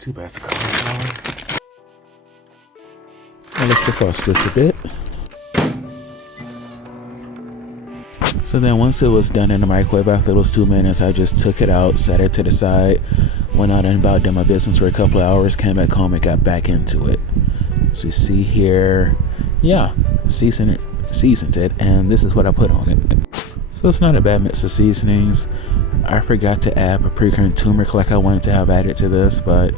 2 bags of cauliflower. Now let's defrost this a bit. So then once it was done in the microwave, after those 2 minutes, I just took it out, set it to the side, went out and about, did my business for a couple of hours, came back home and got back into it. As we see here, yeah, seasoned it, and this is what I put on it. So it's not a bad mix of seasonings. I forgot to add paprika and turmeric like I wanted to have added to this, but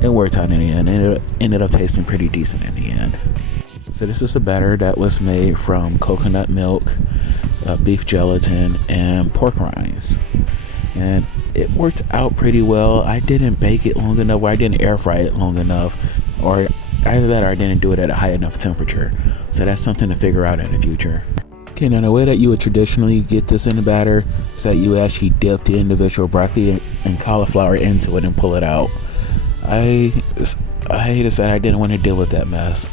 it worked out in the end, and it ended up tasting pretty decent in the end. So this is a batter that was made from coconut milk, beef gelatin, and pork rinds, and it worked out pretty well. I didn't bake it long enough, or I didn't air fry it long enough, or either that or I didn't do it at a high enough temperature. So that's something to figure out in the future. Okay, now the way that you would traditionally get this in the batter is that you actually dip the individual broccoli and cauliflower into it and pull it out. I decided I didn't want to deal with that mess.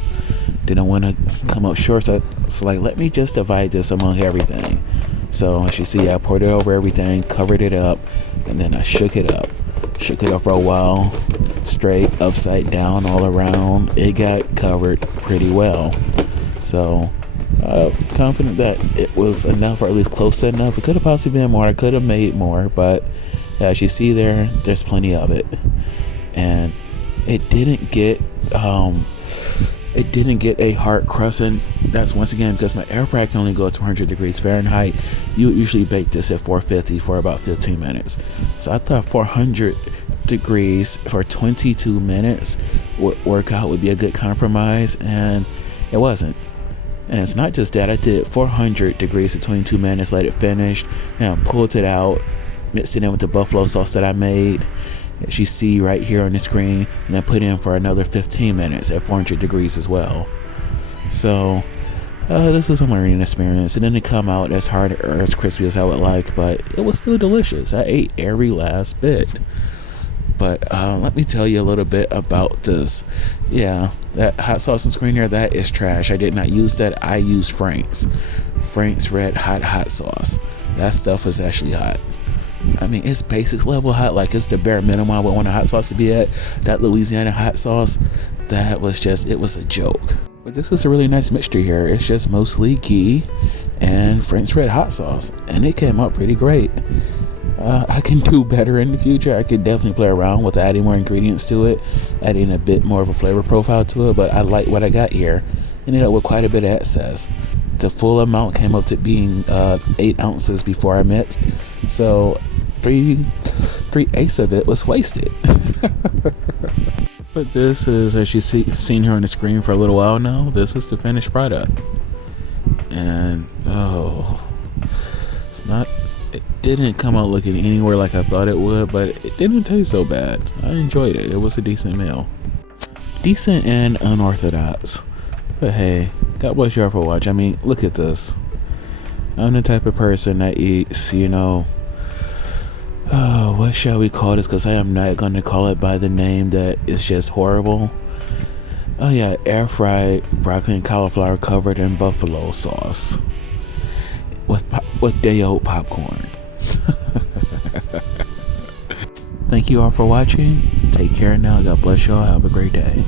Didn't want to come up short, so it's like, let me just divide this among everything. So as you see, I poured it over everything, covered it up, and then I shook it up for a while, straight, upside down, all around. It got covered pretty well. So confident that it was enough, or at least close to enough. It could have possibly been more. I could have made more, but as you see there's plenty of it. And it didn't get a hard crust, and that's once again because my air fryer can only go to 200 degrees Fahrenheit. You would usually bake this at 450 for about 15 minutes. So I thought 400 degrees for 22 minutes would work out, would be a good compromise, and it wasn't. And it's not just that, I did 400 degrees at 22 minutes, let it finish, and I pulled it out, mixed it in with the buffalo sauce that I made, as you see right here on the screen, and I put in for another 15 minutes at 400 degrees as well. So this is a learning experience. It didn't come out as hard or as crispy as I would like, but it was still delicious. I ate every last bit. But let me tell you a little bit about this. Yeah, that hot sauce on screen here, that is trash. I did not use that. I used Frank's red hot sauce. That stuff is actually hot. I mean, it's basic level hot, like it's the bare minimum I would want a hot sauce to be at. That Louisiana hot sauce, it was a joke. But this is a really nice mixture here. It's just mostly ghee and Frank's red hot sauce, and it came out pretty great. I can do better in the future. I could definitely play around with adding more ingredients to it, adding a bit more of a flavor profile to it, but I like what I got here. Ended up with quite a bit of excess. The full amount came up to being 8 ounces before I mixed, so 3/8 of it was wasted. But this is, as you've seen here on the screen for a little while now, this is the finished product. And it didn't come out looking anywhere like I thought it would, but it didn't taste so bad. I enjoyed it. It was a decent meal. Decent and unorthodox. But hey, God bless y'all for watching. I mean, look at this. I'm the type of person that eats, what shall we call this? Because I am not going to call it by the name that is just horrible. Oh yeah, air fried broccoli and cauliflower covered in buffalo sauce with day-old popcorn. Thank you all for watching. Take care now. God bless y'all. Have a great day.